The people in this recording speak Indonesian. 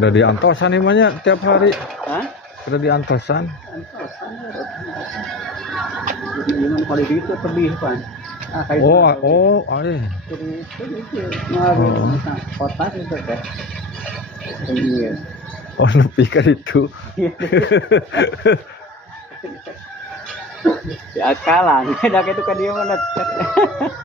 Udah di Antosan namanya tiap hari. Hah? Udah di Antosan. Gimana kali itu lebih kan? Oh, ayo. Jadi itu ngaruh kota itu teh. Iya. Oh, nepi kan itu. Ya kalang, dak itu kan dia mana.